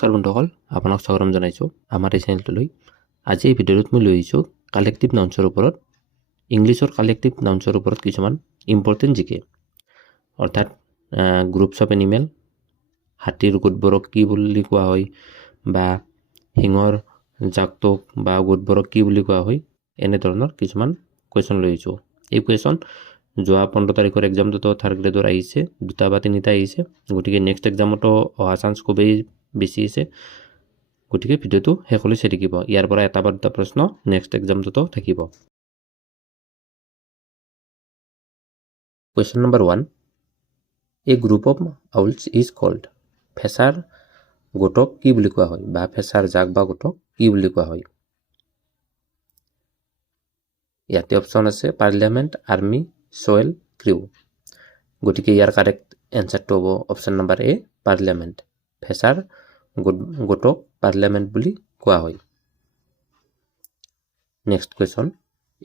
নমস্কাৰ বন্ধুসকল, আপোনাক স্বাগতম জনাইছোঁ আমাৰ এই চেনেলটোলৈ। আজি এই ভিডিঅ'টোত মই লৈ আহিছোঁ কালেক্টিভ নাউন্সৰ ওপৰত, ইংলিছৰ কালেক্টিভ নাউন্সৰ ওপৰত কিছুমান ইম্পৰ্টেণ্ট জিকে, অৰ্থাৎ গ্ৰুপছ অফ এনিমেল, হাতীৰ গোটবোৰক কি বুলি কোৱা হয়, বা সিংহৰ জাকটোক বা গোটবোৰক কি বুলি কোৱা হয়, এনেধৰণৰ কিছুমান কুৱেশ্যন লৈ আহিছোঁ। এই কুৱেশ্যন যোৱা 15 তাৰিখৰ এক্সামটোতো থাৰ্ড গ্ৰেডৰ আহিছে, 2টা বা 3টা আহিছে, গতিকে নেক্সট এক্সামতো অহা চান্স খুবেই বেছি আছে। গতিকে ভিডিঅ'টো শেষলৈ চাই থাকিব, ইয়াৰ পৰা এটা বা 2টা প্ৰশ্ন নেক্সট এক্সামটোতো থাকিব। Question number 1, a group of owls is called. ফেঁচাৰ গোটক কি বুলি কোৱা হয়, বা ফেঁচাৰ জাক বা গোটক কি বুলি কোৱা হয়? ইয়াতে অপশ্যন আছে পাৰ্লিয়ামেণ্ট, আৰ্মি, ছয়েল, ক্ৰিউ। গতিকে ইয়াৰ কাৰেক্ট এনচাৰটো হ'ব অপশ্যন নম্বৰ এ, পাৰ্লিয়ামেণ্ট। ফেঁচাৰ গোটক পাৰ্লিয়ামেণ্ট বুলি কোৱা হয়। Next question,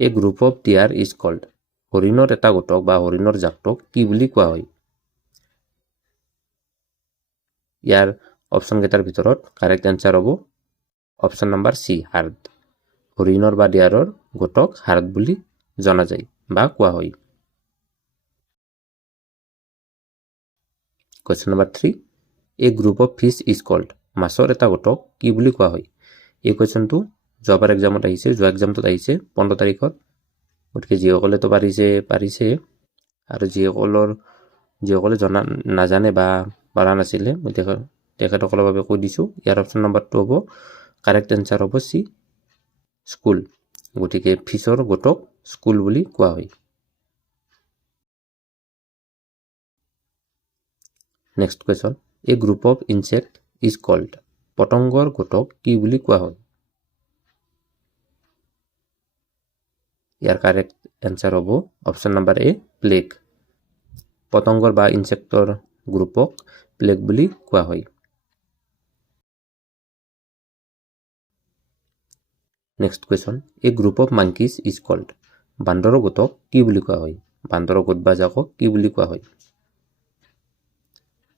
a group of deer is called. হৰিণৰ এটা গোটক বা হৰিণৰ জাকটোক কি বুলি কোৱা হয়? ইয়াৰ অপশ্যন কেইটাৰ ভিতৰত কাৰেক্ট এনচাৰ হ'ব অপশ্যন নম্বৰ চি, হাৰ্ড। হৰিণৰ বা ডিয়াৰৰ গোটক হাৰ্ড বুলি জনা যায় বা কোৱা হয়। Question number 3, a group of fish is called. মাছৰ এটা গোটক কি বুলি কোৱা হয়? এই কুৱেশ্যনটো যোৱাবাৰ এক্সামত আহিছে, যোৱা এক্সামটোত আহিছে 15 তাৰিখত। গতিকে যিসকলেতো পাৰিছে আৰু যিসকলে নাজানে বা পৰা নাছিলে, মই তেখেতসকলৰ বাবে কৈ দিছোঁ। ইয়াৰ অপশ্যন নম্বৰটো হ'ব কাৰেক্ট এনচাৰ হ'ব চি, স্কুল। গতিকে ফিছৰ গোটক স্কুল বুলি কোৱা হয়। Next question, a group of insect is called. পতংগৰ গোটক কি বুলি কোৱা হয়? ইয়াৰ কাৰেক্ট এনচাৰ হ'ব অপশ্যন নম্বৰ এ, প্লেগ। পতংগৰ বা ইনচেক্টৰ গ্ৰুপক প্লেগ বুলি কোৱা হয়। Next question, a group of monkeys is called. বান্দৰৰ গোটক কি বুলি কোৱা হয়? বান্দৰৰ গোট বা জাকক কি বুলি কোৱা হয়?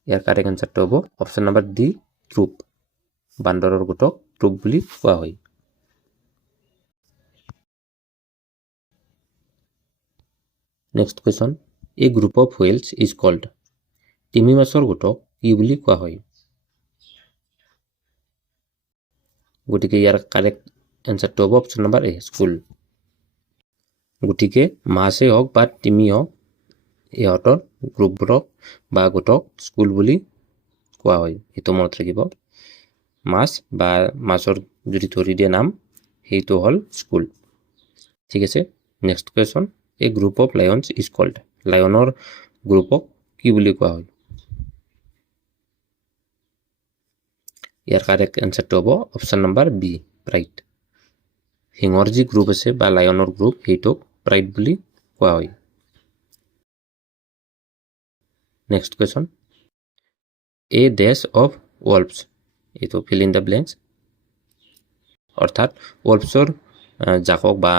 ইয়াৰ কাৰেক্ট এনচাৰটো হ'ব অপশ্যন নম্বৰ ডি, ট্ৰুপ। বান্দৰৰ গোটক ট্ৰুপ বুলি কোৱা হয়। Next question, a group of whales is called. তিমি মাছৰ গোটক কি বুলি কোৱা হয়? গতিকে ইয়াৰ কাৰেক্ট এনচাৰটো হ'ব অপশ্যন নম্বৰ এ, স্কুল। গতিকে মাছেই হওক বা তিমি হওক, ইহঁতৰ গ্ৰুপবোৰক বা গোটক স্কুল বুলি কোৱা হয়। সেইটো মনত ৰাখিব। মাছ বা মাছৰ যদি ধৰি দিয়া নাম, সেইটো হ'ল স্কুল। ঠিক আছে। Next question, a group of lions is called. লায়নৰ গ্ৰুপক কি বুলি কোৱা হয়? ইয়াৰ কাৰেক্ট এনচাৰটো হ'ব অপশ্যন নম্বৰ বি, প্ৰাইড। সিংহৰ যি গ্ৰুপ আছে বা লায়নৰ গ্ৰুপ, সেইটোক প্ৰাইড বুলি কোৱা হয়। Next question, a dash of wolves, এইটো ফিল ইন দ্য ব্লেংকছ। অৰ্থাৎ wolvesৰ জাকক বা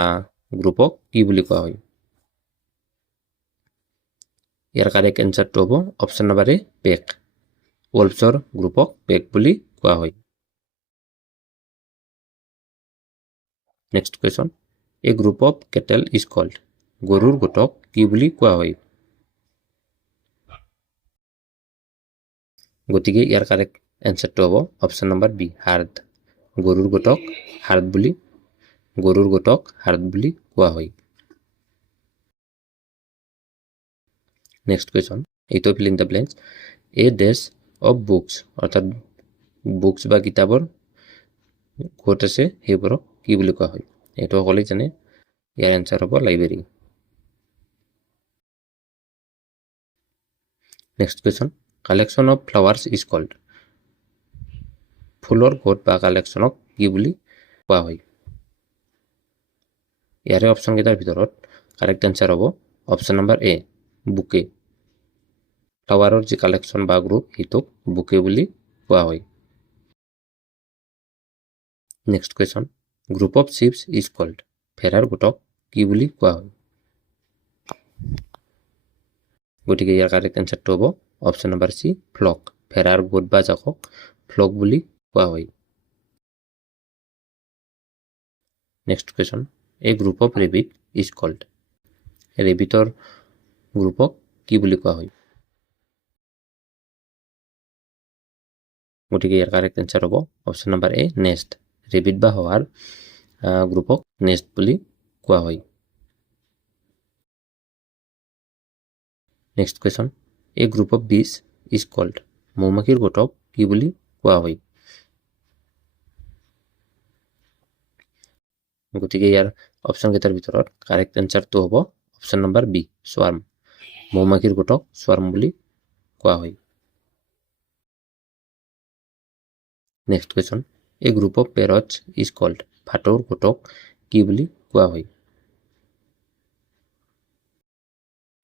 গ্ৰুপক কি বুলি কোৱা হয়? ইয়াৰ কাৰেক্ট এনচাৰটো হ'ব অপশ্যন নম্বৰ এ, পেক। wolvesৰ গ্ৰুপক পেক বুলি কোৱা হয়। Next question, a group of cattle is called. গৰুৰ গোটক কি বুলি কোৱা হয়? গতিকে ইয়াৰ কাৰেক্ট এনচাৰটো হ'ব অপশ্যন নম্বৰ বি, হাৰ্ড। গৰুৰ গোটক হাৰ্ড বুলি কোৱা হয়। নেক্সট কুৱেশ্যন, এইটো fill in the blanks. A dash of books, অৰ্থাৎ বুকছ বা কিতাপৰ গোট আছে, সেইবোৰক কি বুলি কোৱা হয়? এইটো সকলোৱে জানে। ইয়াৰ এনচাৰ হ'ব library. Next question, collection of flowers is called. ফুলৰ গোট বা কালেকশ্যনক কি বুলি কোৱা হয়? ইয়াৰে অপশ্যন কেইটাৰ ভিতৰত কাৰেক্ট এনচাৰ হ'ব অপশ্যন নম্বৰ এ, বুকে। ফ্লাৱাৰৰ যি কালেকশ্যন বা গ্ৰুপ, সেইটোক বুকে বুলি কোৱা হয়। Next question, group of sheeps is called. ভেড়াৰ গোটক কি বুলি কোৱা হয়? গতিকে ইয়াৰ কাৰেক্ট এনচাৰটো হ'ব অপশ্যন নম্বৰ চি, ফ্লক। ভেড়াৰ গোট বা জাকক ফ্লক বুলি কোৱা হয়? Next question, a group of rabbit is called. ৰেবিটৰ গ্ৰুপক কি বুলি কোৱা হয়? গতিকে ইয়াৰ কাৰেক্ট এনচাৰ হ'ব option number A, nest. Rabbit বা শহাৰ গ্ৰুপক নেষ্ট বুলি কোৱা হয়। Next question, a group of bees is called. মৌমাখিৰ গোটক কি বুলি কোৱা হয়? গতিকে ইয়াৰ অপশ্যন কেইটাৰ ভিতৰত কাৰেক্ট এনচাৰটো হ'ব অপশ্যন নম্বৰ বি, সোৱাৰ্ম। মৌমাখিৰ গোটক সোৱাৰ্ম বুলি কোৱা হয়। Next question, a group of parrots is called. ভাটৌৰ গোটক কি বুলি কোৱা হয়?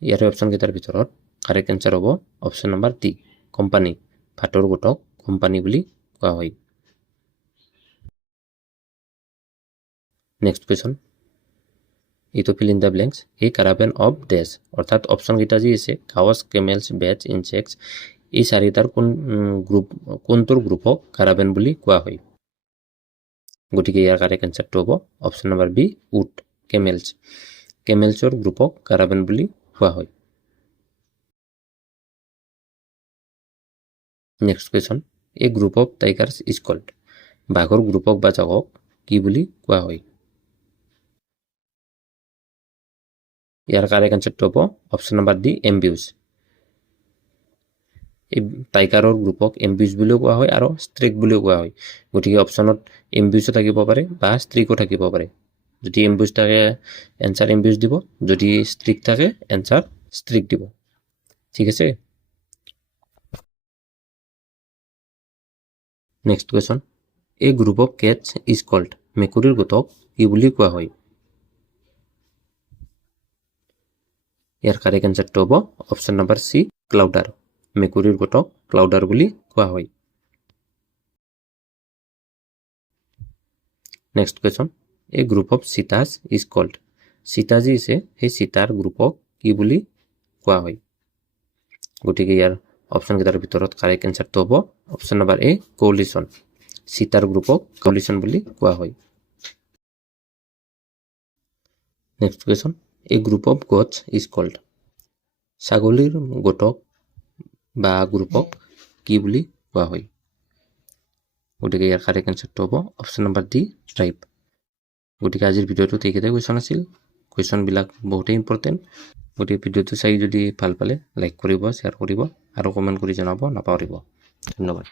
ইয়াৰে অপশ্যন কেইটাৰ ভিতৰত কাৰেক্ট এনচাৰ হ'ব অপশ্যন নম্বৰ ডি, কোম্পানী। ভাটৌৰ গোটক কোম্পানী বুলি কোৱা হয়। নেক্সট কুৱেশ্যন, এইটো ফিল ইন দ্য ব্লেংকছ। এই কাৰাভেন অফ ডেছ, অৰ্থাৎ অপশ্যন কেইটা যি আছে কাউচ, কেমেলছ, বেটছ, ইনচেক্টছ, এই চাৰিটাৰ কোনটোৰ গ্ৰুপক কাৰাভেন বুলি কোৱা হয়? গতিকে ইয়াৰ কাৰেক্ট এনচাৰটো হ'ব অপশ্যন নম্বৰ বি, উট, কেমেলছ। কেমেলছৰ গ্ৰুপক কাৰাভেন বুলি কোৱা হয়। Next question, a group of tigers is called. বাঘৰ গ্ৰুপক বা জাকক কি বুলি কোৱা হয়? ইয়াৰ কাৰেক্ট এনচাৰটো হ'ব অপশ্যন নম্বৰ ডি, এম্বিউজ। এই টাইগাৰৰ গ্ৰুপক এম্বিউজ বুলিও কোৱা হয় আৰু ষ্ট্ৰেক বুলিও কোৱা হয়। গতিকে অপশ্যনত এম্বিউজো থাকিব পাৰে বা ষ্ট্ৰিকো থাকিব পাৰে। যদি এম্বিউজ থাকে এনচাৰ এম্বিউজ দিব, যদি ষ্ট্ৰিক থাকে এনচাৰ ষ্ট্ৰিক দিব। ঠিক আছে। Next question, a group of cats is called. মেকুৰীৰ গোটক কি বুলি কোৱা হয়? ইয়াৰ কাৰেক্ট এনচাৰটো হ'ব অপশ্যন নম্বৰ চি, ক্লাউডাৰ। মেকুৰীৰ গোটক ক্লাউডাৰ বুলি কোৱা হয়। Next question, a group of cheetahs is called. চিতা যি আছে সেই চিতাৰ গ্ৰুপক কি বুলি কোৱা হয়? গতিকে ইয়াৰ অপশ্যন কেইটাৰ ভিতৰত কাৰেক্ট এনচাৰটো হ'ব অপশ্যন নম্বৰ এ, কোলিশ্যন। চিতাৰ গ্ৰুপক কোলিশ্যন বুলি কোৱা হয়। Next question, a group of goats is called. ছাগলীৰ গোটক বা গ্ৰুপক কি বুলি কোৱা হয়? গতিকে ইয়াৰ কাৰেক্ট এনচাৰটো হ'ব অপশ্যন নম্বৰ ডি, ট্ৰাইব। গতিকে আজিৰ ভিডিঅ'টোত এইকেইটাই কুৱেশ্যন আছিল। কুৱেশ্যনবিলাক বহুতেই ইম্পৰ্টেণ্ট। গতিকে ভিডিঅ'টো চাই যদি ভাল পালে লাইক কৰিব, শ্বেয়াৰ কৰিব আৰু কমেণ্ট কৰি জনাব নাপাহৰিব। ধন্যবাদ।